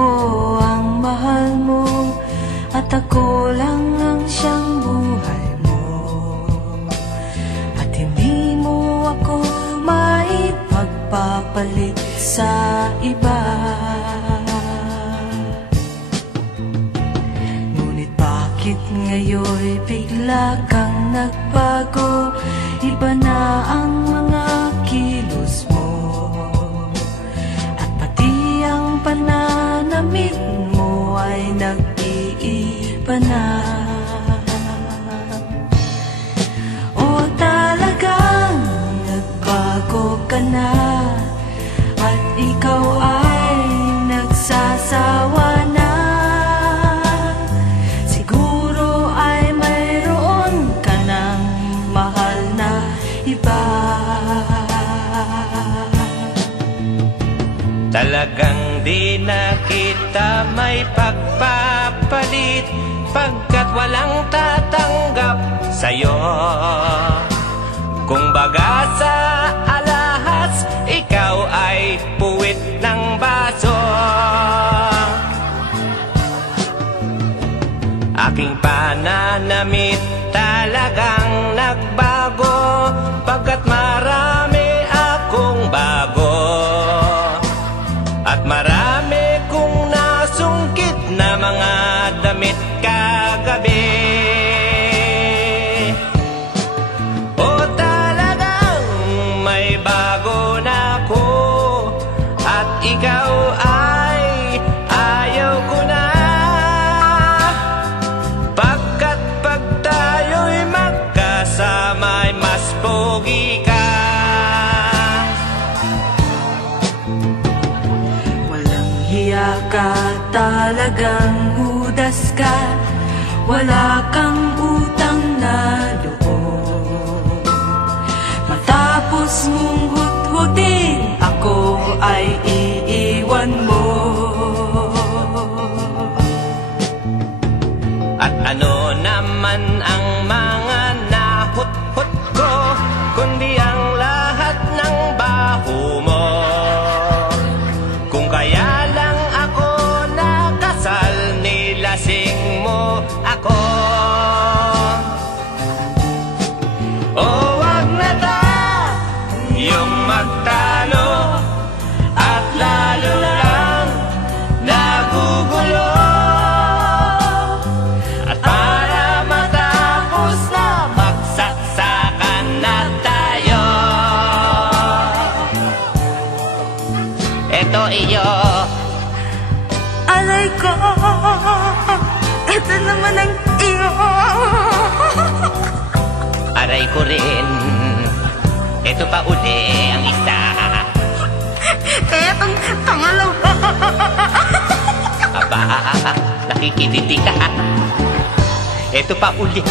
ako ang mahal mo, at ako lang ang siyang buhay mo, at hindi mo ako maipagpapalit sa iba. Ngunit bakit ngayon'y bigla kang nagbago? Iba na ang mga kilos mo, at pati ang pananamit mo ay nag-iiba na. O talagang nagbago ka na, at ikaw ay nagsasawa na. Siguro ay mayroon ka ng mahal na iba. Talagang di na kita may pagpapalit, pagkat walang tatanggap sa'yo. Kung baga sa alahas, ikaw ay puwit ng baso. Aking pananamit talagang nagbago, pagkat marami akong bago, at marami kong nasungkit na mga damit kagabi. O talagang may bago na ako, at ikaw ay ayaw ko na, pagkat pag tayo'y magkasama'y mas pogi ka. Hiya ka, talagang hudas ka, wala kang utang na loob. Matapos mong hut-hutin, ako ay iiwan mo. At ano naman ang mga nahut-hut ko, kundi ang lahat ng baho mo. Kung kaya lang ako nakasal, nilasing mo ako. O wag na tayong magtalo, at lalo lang nagugulo. At para matapos na, magsaksakan na tayo. Eto iyo, Aray ko, ito naman ang iyo. aray ko rin. Eto pa uli ang isa. Etong pangalawa. Aba, nakikititi ka. Eto pa uli.